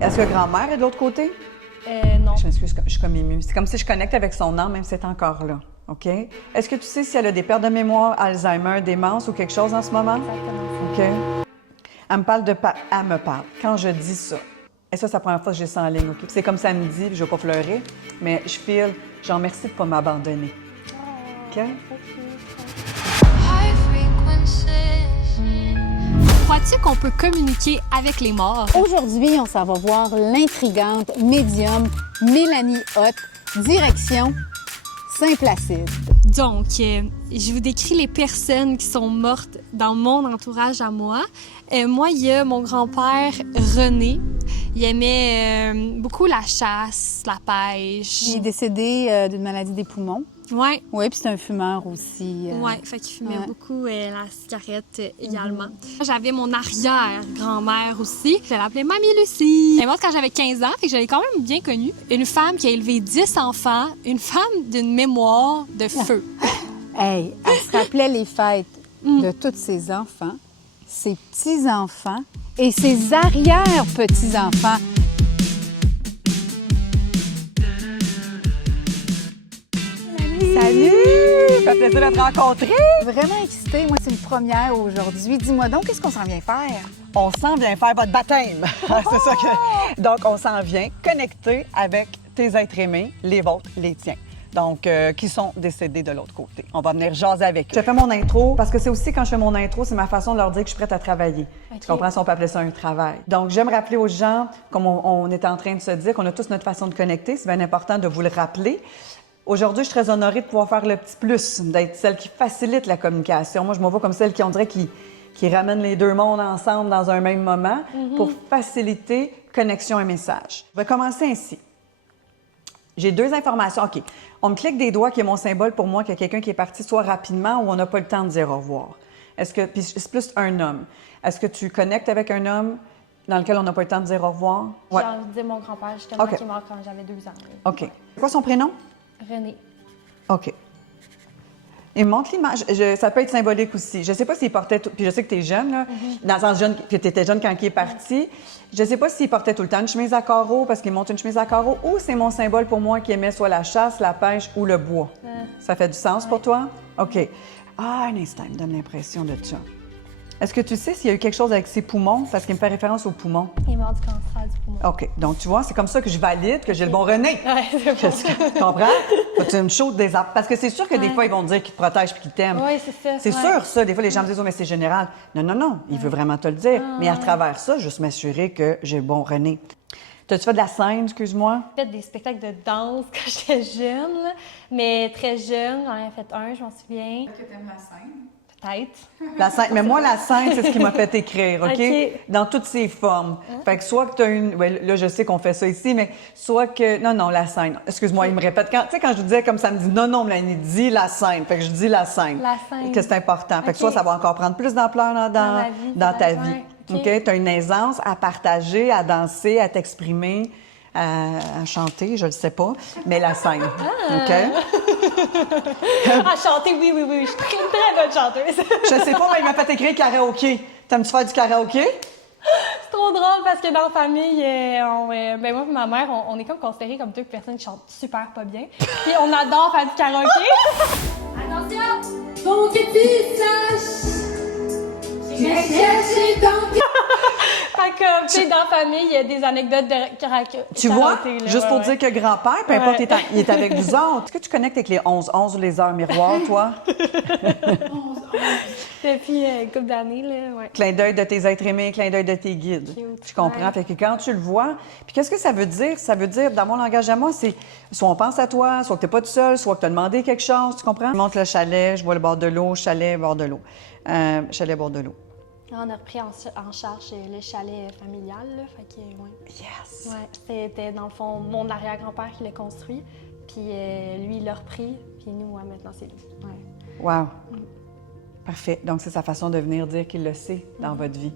Est-ce que grand-mère est de l'autre côté? Non. Je m'excuse, je suis comme émue. C'est comme si je connecte avec son âme, même si c'est encore là. OK? Est-ce que tu sais si elle a des pertes de mémoire, Alzheimer, démence ou quelque chose en ce moment? Exactement. OK? Elle me parle de... Elle me parle. Quand je dis ça, et ça, c'est la première fois que j'ai ça en ligne, OK? C'est comme ça me dit, puis je ne vais pas pleurer, mais je file, genre, merci de ne pas m'abandonner. OK? Crois-tu qu'on peut communiquer avec les morts? Aujourd'hui, on s'en va voir l'intrigante médium Mélanie Hott, direction Saint-Placide. Donc, je vous décris les personnes qui sont mortes dans mon entourage à moi. Moi, il y a mon grand-père René. Il aimait beaucoup la chasse, la pêche. Il est décédé d'une maladie des poumons. Ouais. Oui, puis c'est un fumeur aussi. Ouais, fait qu'il fumait ouais. beaucoup la cigarette également. J'avais mon arrière-grand-mère aussi. Je l'appelais Mamie Lucie. Elle est morte quand j'avais 15 ans, fait que je l'ai quand même bien connue. Une femme qui a élevé 10 enfants, une femme d'une mémoire de feu. Hey, elle se rappelait les fêtes de tous ses enfants, ses petits-enfants et ses arrière-petits-enfants. Salut! Ça fait plaisir de te rencontrer. Vraiment excitée. Moi, c'est une première aujourd'hui. Dis-moi donc, qu'est-ce qu'on s'en vient faire? On s'en vient faire votre baptême. C'est ça que... Donc, on s'en vient connecter avec tes êtres aimés, les vôtres, les tiens. Donc, qui sont décédés de l'autre côté. On va venir jaser avec eux. Je fais mon intro parce que c'est aussi quand je fais mon intro, c'est ma façon de leur dire que je suis prête à travailler. Okay. Tu comprends si on peut appeler ça un travail. Donc, j'aime rappeler aux gens, comme on est en train de se dire, qu'on a tous notre façon de connecter. C'est bien important de vous le rappeler. Aujourd'hui, je suis très honorée de pouvoir faire le petit plus, d'être celle qui facilite la communication. Moi, je me vois comme celle qui, on dirait, qui ramène les deux mondes ensemble dans un même moment pour faciliter connexion et message. Je vais commencer ainsi. J'ai deux informations. OK. On me clique des doigts, qui est mon symbole pour moi, qu'il y a quelqu'un qui est parti soit rapidement ou on n'a pas le temps de dire au revoir. Est-ce que, puis c'est plus un homme. Est-ce que tu connectes avec un homme dans lequel on n'a pas le temps de dire au revoir? J'ai envie de dire mon grand-père, justement, OK. qui est mort quand j'avais 2 ans. OK. C'est quoi son prénom? René. OK. Et montre l'image. Ça peut être symbolique aussi. Je ne sais pas s'il portait... Puis je sais que tu es jeune, là, dans le sens jeune, que tu étais jeune quand il est parti. Je ne sais pas s'il portait tout le temps une chemise à carreaux parce qu'il monte une chemise à carreaux ou c'est mon symbole pour moi qui aimait soit la chasse, la pêche ou le bois. Ça fait du sens pour toi? OK. Ah, un instant, il me donne l'impression de ça. Est-ce que tu sais s'il y a eu quelque chose avec ses poumons? Parce qu'il me fait référence aux poumons. Il est mort du cancer du poumon. OK. Donc, tu vois, c'est comme ça que je valide que j'ai le bon René. Ouais, c'est bon. Qu'est-ce que tu comprends? Tu une chose des Parce que c'est sûr que des fois, ils vont te dire qu'ils te protègent puis qu'ils t'aiment. Oui, c'est ça. C'est sûr, ça. Des fois, les gens me disent, oh, mais c'est général. Non, non, non. Il veut vraiment te le dire. Mais à travers ça, juste m'assurer que j'ai le bon René. T'as-tu fait de la scène, excuse-moi? J'ai fait des spectacles de danse quand j'étais jeune, là. Mais très jeune. J'en ai fait un, je m'en souviens. Est-ce que tu aimes la scène? Peut-être. La scène. Mais moi, la scène, c'est ce qui m'a fait écrire, OK? OK. Dans toutes ses formes. Fait que soit que tu as une. Ouais, là, je sais qu'on fait ça ici, mais soit que. Non, non, la scène. Excuse-moi, il me répète. Tu sais, quand je vous disais comme ça me dit non, non, Mélanie, dis la scène. Fait que je dis la scène. La scène. Que c'est important. Fait que OK. soit ça va encore prendre plus d'ampleur dans ta vie. OK. OK? Tu as une aisance à partager, à danser, à t'exprimer, à chanter, je le sais pas, mais la scène. OK? À chanter, oui, oui, oui. Je suis très, très bonne chanteuse. Je sais pas, mais il m'a fait écrire karaoké. T'aimes-tu faire du karaoké? C'est trop drôle parce que dans la famille, ben moi et ma mère, on est comme considérés comme deux personnes qui chantent super pas bien. Puis on adore faire du karaoké. Attention, faut que tu saches, j'ai cherché ton Fait que, tu sais, dans la famille, il y a des anecdotes de karaoké. Tu vois, là, juste ouais, pour ouais. dire que grand-père, peu importe, Ouais. il est avec vous autres. Est-ce que tu connectes avec les 11 ou les heures miroirs, toi? Depuis une couple d'années, là, ouais. Clin d'œil de tes êtres aimés, clin d'œil de tes guides. Cute, Je comprends. ouais. Fait que quand tu le vois, puis qu'est-ce que ça veut dire? Ça veut dire, dans mon langage à moi, c'est soit on pense à toi, soit que t'es pas tout seul, soit que tu as demandé quelque chose, tu comprends? Je monte le chalet, je vois le bord de l'eau, chalet, bord de l'eau. Chalet, bord de l'eau. Là, on a repris en charge le chalet familial, là, fait que, ouais. Yes! Ouais, c'était dans le fond mon arrière-grand-père qui l'a construit, puis lui, il l'a repris, puis nous, ouais, maintenant, c'est lui. Ouais. Wow! Parfait. Donc, c'est sa façon de venir dire qu'il le sait dans votre vie.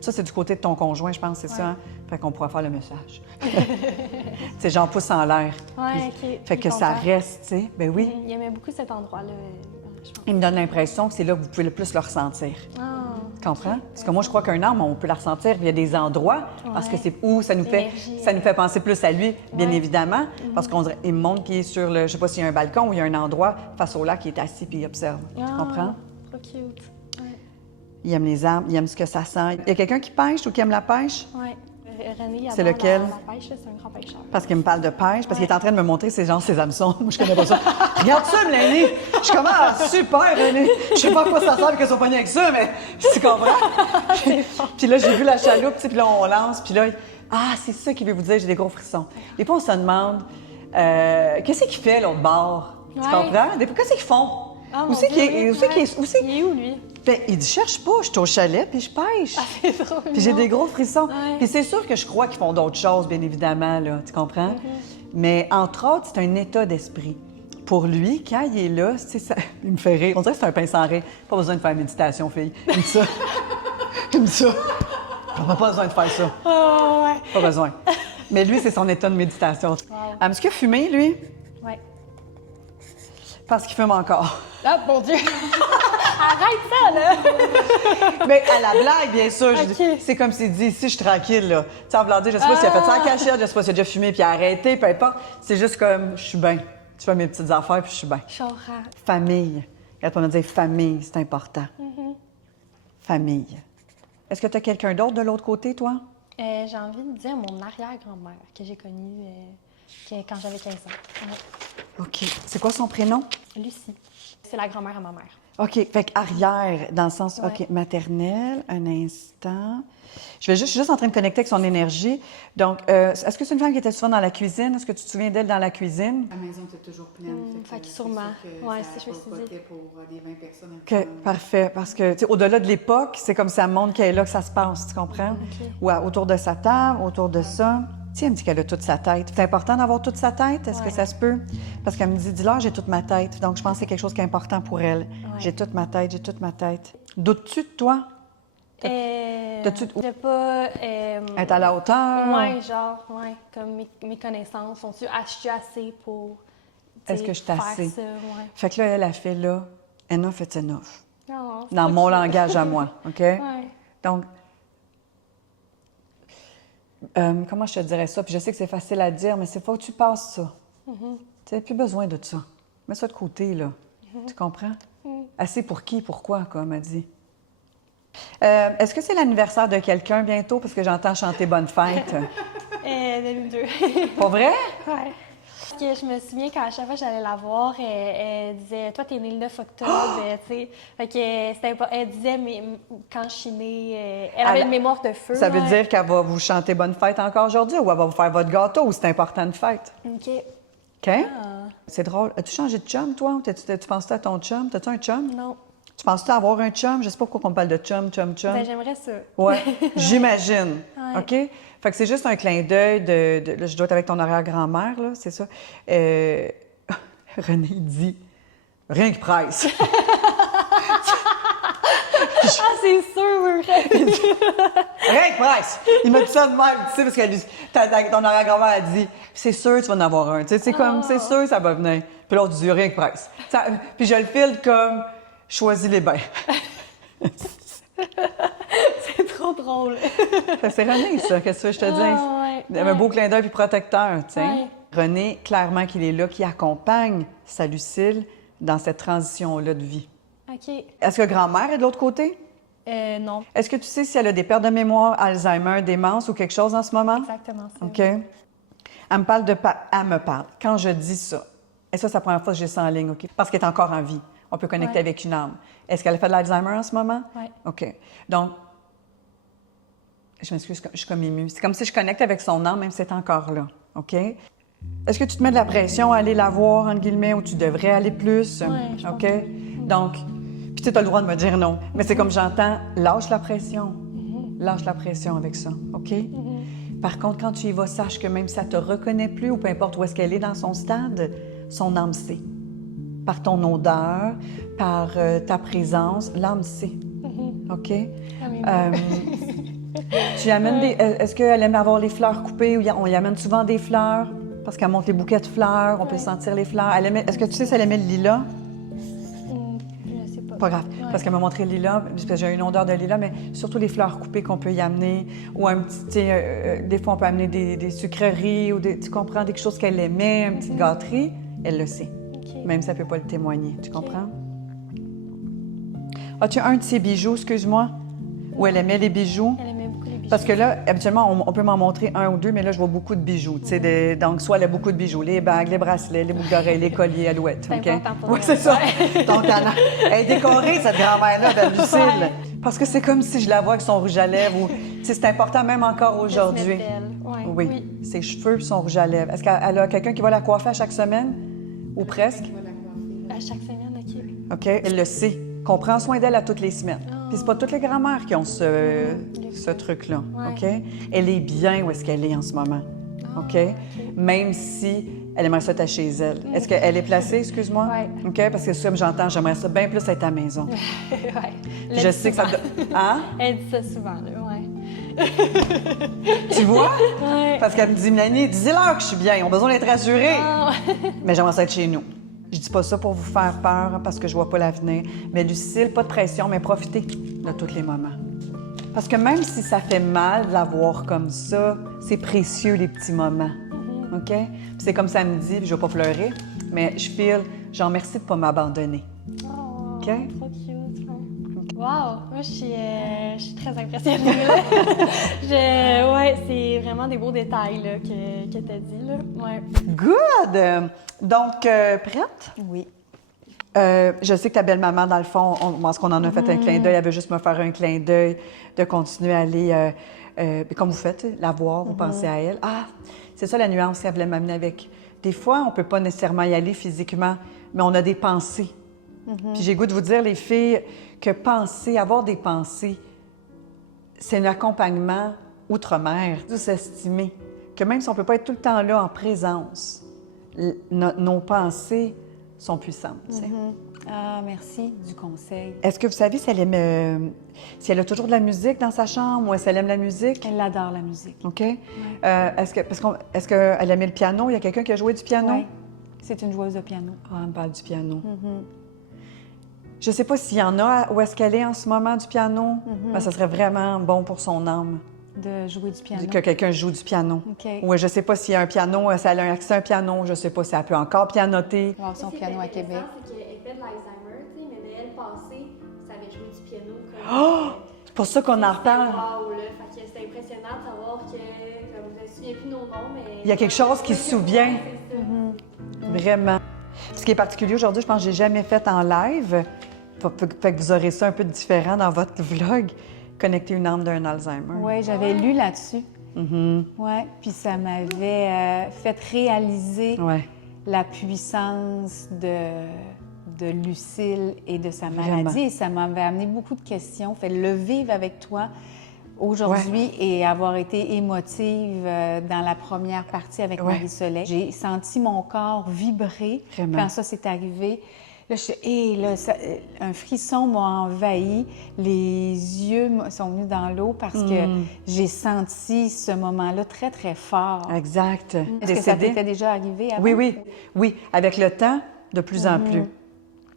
Ça, c'est du côté de ton conjoint, je pense, c'est ça? Hein? Fait qu'on pourra faire le message. C'est j'en pousse en l'air. Ouais, OK. Fait que ça reste, tu sais. Ben oui. Il aimait beaucoup cet endroit-là, je pense. Il me donne l'impression que c'est là que vous pouvez le plus le ressentir. Ah. Tu comprends? Parce que moi, je crois qu'un arme, on peut la ressentir. Il y a des endroits, parce que c'est où ça nous fait penser plus à lui, bien évidemment. Parce qu'il me montre qu'il est sur le, je sais pas s'il y a un balcon ou il y a un endroit face au lac qui est assis puis il observe. Tu comprends? Trop cute. Ouais. Il aime les arbres, il aime ce que ça sent. Il y a quelqu'un qui pêche ou qui aime la pêche? Ouais. René, il C'est adore lequel? La pêche, là, c'est un grand pêcheur. Parce qu'il me parle de pêche, parce qu'il est en train de me montrer ses hameçons. Moi, je connais pas ça. Regarde ça, Mélanie! Je suis comme, ah, super, René! Je sais pas à quoi ça sert qu'elle soit pognée avec ça, mais tu comprends? Puis là, j'ai vu la chaloupe, tu sais, puis là, on lance, puis là, ah, c'est ça qu'il veut vous dire, j'ai des gros frissons. Des fois, on se demande, qu'est-ce qu'il fait, l'autre bord? Tu comprends? Des fois, qu'est-ce qu'ils font? Ah, Où c'est qu'il est? Il est où, lui? Ben, il dit, cherche pas, je suis au chalet, puis je pêche. C'est trop Puis j'ai des gros frissons. Ouais. Puis c'est sûr que je crois qu'ils font d'autres choses, bien évidemment, là, tu comprends? Mais entre autres, c'est un état d'esprit. Pour lui, quand il est là, tu sais, ça, il me fait rire. On dirait que c'est un pince sans rire. Pas besoin de faire méditation, fille. Il me dit ça. Il me dit ça. On n'a pas besoin de faire ça. Oh, ouais. Pas besoin. Mais lui, c'est son état de méditation. Est-ce qu'il a fumé, lui? Ouais. Parce qu'il fume encore. Ah, mon Dieu! Arrête ça, là! Mais à la blague, bien sûr. Je Ok. dis, c'est comme s'il dit, ici, je suis tranquille, là. Tu sais, en voulant dire, je sais pas s'il a fait ça en cachette, je sais pas s'il a déjà fumé puis a arrêté, peu importe. C'est juste comme, je suis bien. Je fais mes petites affaires puis je suis bien. Je comprends. Famille. Regarde, on va dire famille, c'est important. Famille. Est-ce que tu as quelqu'un d'autre de l'autre côté, toi? J'ai envie de dire mon arrière-grand-mère que j'ai connue quand j'avais 15 ans. Ouais. OK. C'est quoi son prénom? Lucie. C'est la grand-mère à ma mère. OK. Fait qu'arrière, dans le sens, Ouais. OK, maternelle, un instant. Je suis juste en train de connecter avec son énergie. Donc, est-ce que c'est une femme qui était souvent dans la cuisine? Est-ce que tu te souviens d'elle dans la cuisine? La maison était toujours pleine. fait que sûrement. Ouais, c'est ce que je me suis dit. pour les 20 personnes. OK, parfait. Parce que, tu sais, au-delà de l'époque, c'est comme ça montre qu'elle est là que ça se passe, tu comprends? Ou autour de sa table, autour de ça. Tu sais, elle me dit qu'elle a toute sa tête. C'est important d'avoir toute sa tête? Est-ce que ça se peut? Parce qu'elle me dit, dis-leur, j'ai toute ma tête. Donc, je pense que c'est quelque chose qui est important pour elle. J'ai toute ma tête, j'ai toute ma tête. Doutes-tu de toi? T'as-tu- De pas... Être à la hauteur? Ouais, genre, ouais. Comme mes connaissances, je suis assez pour... Est-ce que je suis faire assez? ça, ouais. Fait que là, elle a fait là, enough is enough. Non, c'est Dans pas mon cute. langage à moi, OK? Ouais. Donc, comment je te dirais ça? Puis je sais que c'est facile à dire, mais c'est faut que tu passes ça. Tu n'as plus besoin de ça. Mets ça de côté, là. Tu comprends? Assez pour qui, pourquoi, comme elle dit. Est-ce que c'est l'anniversaire de quelqu'un bientôt? Parce que j'entends chanter Bonne fête. De nous deux. Pas vrai? Ouais. Parce que je me souviens qu'à chaque fois que j'allais la voir, elle disait « Toi, t'es née le 9 octobre. tu sais. Fait que c'était pas... Elle disait mais, quand je suis née... elle avait une mémoire de feu. Ça veut ouais. dire qu'elle va vous chanter Bonne fête encore aujourd'hui ou elle va vous faire votre gâteau ou c'est important de fête? OK. OK? C'est drôle. As-tu changé de chum, toi? Ou tu penses-tu à ton chum? T'as-tu un chum? Non. Tu penses-tu avoir un chum? Je sais pas pourquoi on parle de chum. Ben, j'aimerais ça. Oui, j'imagine. Ouais. OK? Fait que c'est juste un clin d'œil de là, je dois être avec ton arrière-grand-mère, là, c'est ça. René dit rien que presse. Ah, c'est sûr! Rien que presse. Il m'a dit ça de même, tu sais, parce que ton arrière-grand-mère a dit c'est sûr, tu vas en avoir un. Tu sais, c'est comme, c'est sûr, ça va venir. Puis l'autre dit rien que presse. Puis je le file comme choisis-les bien. C'est trop drôle. C'est René, ça, qu'est-ce que je te dis? ouais, Il avait un beau clin d'œil puis protecteur, tu sais. Ouais. René, clairement qu'il est là, qui accompagne sa Lucille dans cette transition-là de vie. OK. Est-ce que grand-mère est de l'autre côté? Non. Est-ce que tu sais si elle a des pertes de mémoire, Alzheimer, démence ou quelque chose en ce moment? Exactement ça. OK. Elle me parle de... Elle me parle. Quand je dis ça, et ça, c'est la première fois que j'ai ça en ligne, OK? Parce qu'elle est encore en vie. On peut connecter Ouais. avec une âme. Est-ce qu'elle a fait de l'Alzheimer en ce moment? Oui. OK. Donc, je m'excuse, je suis comme émue. C'est comme si je connecte avec son âme, même si c'est encore là. OK? Est-ce que tu te mets de la pression à aller la voir, entre guillemets, ou tu devrais aller plus? Oui, je OK? Donc, puis tu as le droit de me dire non. Mais c'est comme j'entends, lâche la pression. Lâche la pression avec ça. OK? Par contre, quand tu y vas, sache que même si ça ne te reconnaît plus, ou peu importe où est-ce qu'elle est dans son stade, son âme sait. Par ton odeur, par ta présence, l'âme sait. OK? Tu amènes des... Est-ce qu'elle aime avoir les fleurs coupées ou on y amène souvent des fleurs? Parce qu'elle monte les bouquets de fleurs, on peut sentir les fleurs. Est-ce que tu sais si elle aimait le lilas? Je sais pas. Pas grave. Parce qu'elle m'a montré le lilas, parce que j'ai une odeur de lilas, mais surtout les fleurs coupées qu'on peut y amener, ou un petit, des fois on peut amener des sucreries, ou tu comprends, des choses qu'elle aimait, une petite gâterie, elle le sait. OK. Même si elle ne peut pas le témoigner, tu comprends? As-tu un de ses bijoux, excuse-moi, où elle aimait les bijoux? Elle aimait beaucoup les bijoux. Parce que là, habituellement, on peut m'en montrer un ou deux, mais là, je vois beaucoup de bijoux. Tu sais, donc, soit elle a beaucoup de bijoux, les bagues, les bracelets, les boucles d'oreilles, les colliers, alouettes. C'est OK? important pour Oui, elle. c'est ça. Ouais. Donc, elle est décorée, cette grand-mère-là, de Lucille. Ouais. Parce que c'est comme si je la vois avec son rouge à lèvres. Ou, tu sais, c'est important même encore aujourd'hui. Elle se met belle. Ouais. Oui, ses cheveux et son rouge à lèvres. Est-ce qu'elle a quelqu'un qui va la coiffer à chaque semaine? Ou presque? À chaque semaine, OK. OK? Elle le sait. Qu'on prend soin d'elle à toutes les semaines. Puis c'est pas toutes les grand-mères qui ont ce truc-là. Ouais. OK? Elle est bien où est-ce qu'elle est en ce moment. OK? Même si elle aimerait ça être chez elle. Est-ce qu'elle est placée, excuse-moi? Ouais. OK? Parce que comme j'entends, j'aimerais ça bien plus être à la maison. Ouais. Puis je sais que ça... Hein? Elle dit ça souvent, là, ouais. Tu vois? Ouais. Parce qu'elle me dit, Mélanie, dis-leur que je suis bien. Ils ont besoin d'être rassurés. Ah, ouais. Mais j'aimerais ça être chez nous. Je dis pas ça pour vous faire peur, parce que je vois pas l'avenir. Mais Lucille, pas de pression, mais profitez de tous les moments. Parce que même si ça fait mal de la voir comme ça, c'est précieux, les petits moments. OK? Puis c'est comme ça me dit, puis je vais pas pleurer, mais je file, j'en remercie de pas m'abandonner. Oh, OK? trop cute. Wow! Moi, je suis très impressionnée. Là. Ouais, c'est vraiment des beaux détails là, que tu as dit. Là. Ouais. Good! Donc, prête? Oui. Je sais que ta belle-maman, dans le fond, ce qu'on en a fait un clin d'œil, elle veut juste me faire un clin d'œil, de continuer à aller, comme vous faites, la voir, vous pensez à elle. Ah, c'est ça la nuance qu'elle voulait m'amener avec. Des fois, on ne peut pas nécessairement y aller physiquement, mais on a des pensées. Puis j'ai goût de vous dire, les filles, que penser, avoir des pensées, c'est un accompagnement outre-mer, de s'estimer, que même si on ne peut pas être tout le temps là en présence, nos pensées sont puissantes. tu sais. Ah, merci du conseil. Est-ce que vous savez si elle aime, si elle a toujours de la musique dans sa chambre ou si elle aime la musique? Elle adore la musique. OK. Est-ce qu'elle aimait le piano? Il y a quelqu'un qui a joué du piano? Oui. C'est une joueuse de piano. Ah, elle me parle du piano. Je ne sais pas s'il y en a où est-ce qu'elle est en ce moment du piano. Ben, ça serait vraiment bon pour son âme De jouer du piano. que quelqu'un joue du piano. OK. Ou je ne sais pas s'il y a un piano, si elle a accès à un piano. Je ne sais pas si elle peut encore pianoter. Avoir son piano à Québec. C'est qu'elle fait de l'Alzheimer, tu sais, mais Noël passé, ça avait joué du piano. Oh! C'est pour ça qu'on en reparle. Wow, là. Fait que c'est impressionnant de savoir que, comme je me souviens plus de nos noms, mais... Il y a quelque chose qui se souvient. C'est ça. Vraiment. Ce qui est particulier aujourd'hui, je pense que je n'ai jamais fait en live. Fait que vous aurez ça un peu différent dans votre vlog. Connecter une âme d'un Alzheimer. Oui, j'avais lu là-dessus. Oui, puis ça m'avait fait réaliser Ouais. la puissance de Lucille et de sa maladie. Vraiment. Et ça m'avait amené beaucoup de questions. Fait le vivre avec toi aujourd'hui et avoir été émotive dans la première partie avec Ouais. Marie-Soleil. J'ai senti mon corps vibrer Vraiment. quand ça s'est arrivé. Là, un frisson m'a envahi, les yeux sont venus dans l'eau parce que j'ai senti ce moment-là très, très fort. Exact. Est-ce que ça t'était déjà arrivé avant? Oui. Avec le temps, de plus en plus.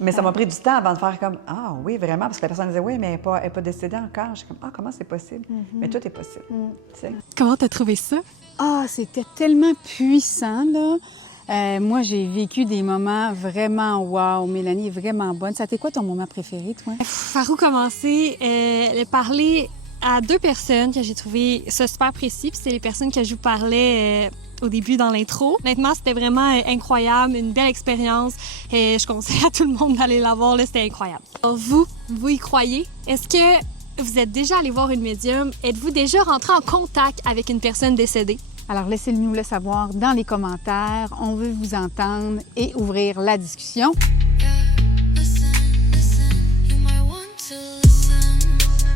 Mais ça m'a pris du temps avant de faire comme « Ah oui, vraiment? » Parce que la personne disait « Oui, mais elle n'est pas décédée encore. » Je suis comme « Ah, comment c'est possible? Mais tout est possible. Tu sais. Comment t'as trouvé ça? Ah, c'était tellement puissant, là. Moi, j'ai vécu des moments vraiment wow. Mélanie est vraiment bonne. Ça a été quoi ton moment préféré, toi? Par où commencer? Parler à deux personnes que j'ai trouvé ça super précis, puis c'est les personnes que je vous parlais au début dans l'intro. Honnêtement, c'était vraiment incroyable, une belle expérience. Je conseille à tout le monde d'aller la voir, là, c'était incroyable. Alors, vous y croyez? Est-ce que vous êtes déjà allé voir une médium? Êtes-vous déjà rentré en contact avec une personne décédée? Alors, laissez-nous le savoir dans les commentaires. On veut vous entendre et ouvrir la discussion.